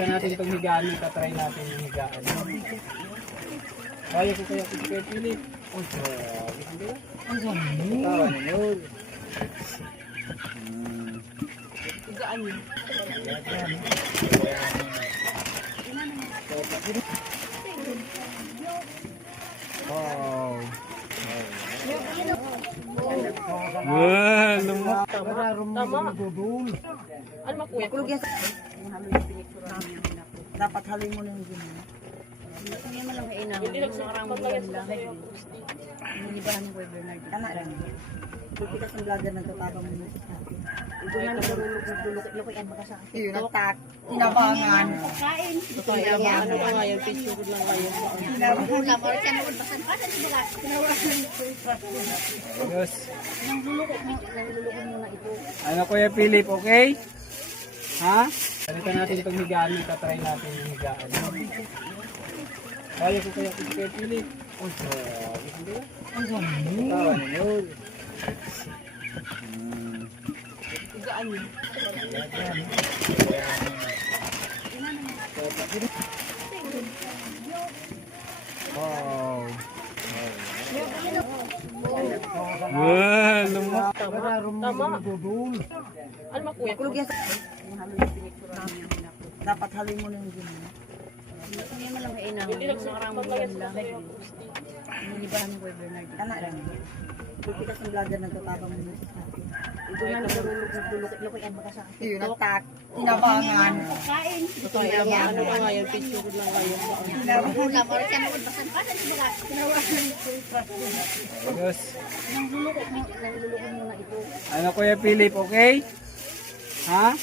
Palitan natin itong higaan. Tatry natin yung higaan. Kaya ko kaya kaya Philip. Oh, grabe. Ang galing. Tawan yun. Higaan yun. Wow. Wow, lumak. Tama. Ano makuya? Dapat halin mo na yung gano'n. Hindi mo lang kainang. Hindi lang sa buwan lang. Nilibahan ni Boy Bernard. Kana lang. Pipitas ng vlogger nagtatabang mo sa akin. Ito na nagululok. Lukuyan mo ka sa akin. Yun, attack. Inabangan. Kain. Ito yung ano pa nga yung picture lang kayo. Ulam or ka naman basan pa. Ayos. Nanglulukok mo na ito. Ano Kuya Philip, okay? Ha? Palitan natin itong higaan. Tatry natin yung higaan. Kaya ko kaya kaya Philip. Oh, grabe. Ang galing. Tawan yun. Higaan yun. Wow. Wow, lumak. Tama. Ano makuya? Dapat halin mo na yung gano'n. Hindi mo lang kainang. Hindi lang sa buwan lang. Nilibahan ni Boy Bernard. Kana lang. Pipitas ng vlogger nagtatabang mo sa akin. Ito na nagululok. Lukuyan mo ka sa akin. Yun, attack. Inabangan. Kain. Ito yung ano pa nga yung picture lang kayo. Ulam or ka naman basan pa. Ayos. Nanglulukok mo na ito. Ano Kuya Philip, okay? Ha?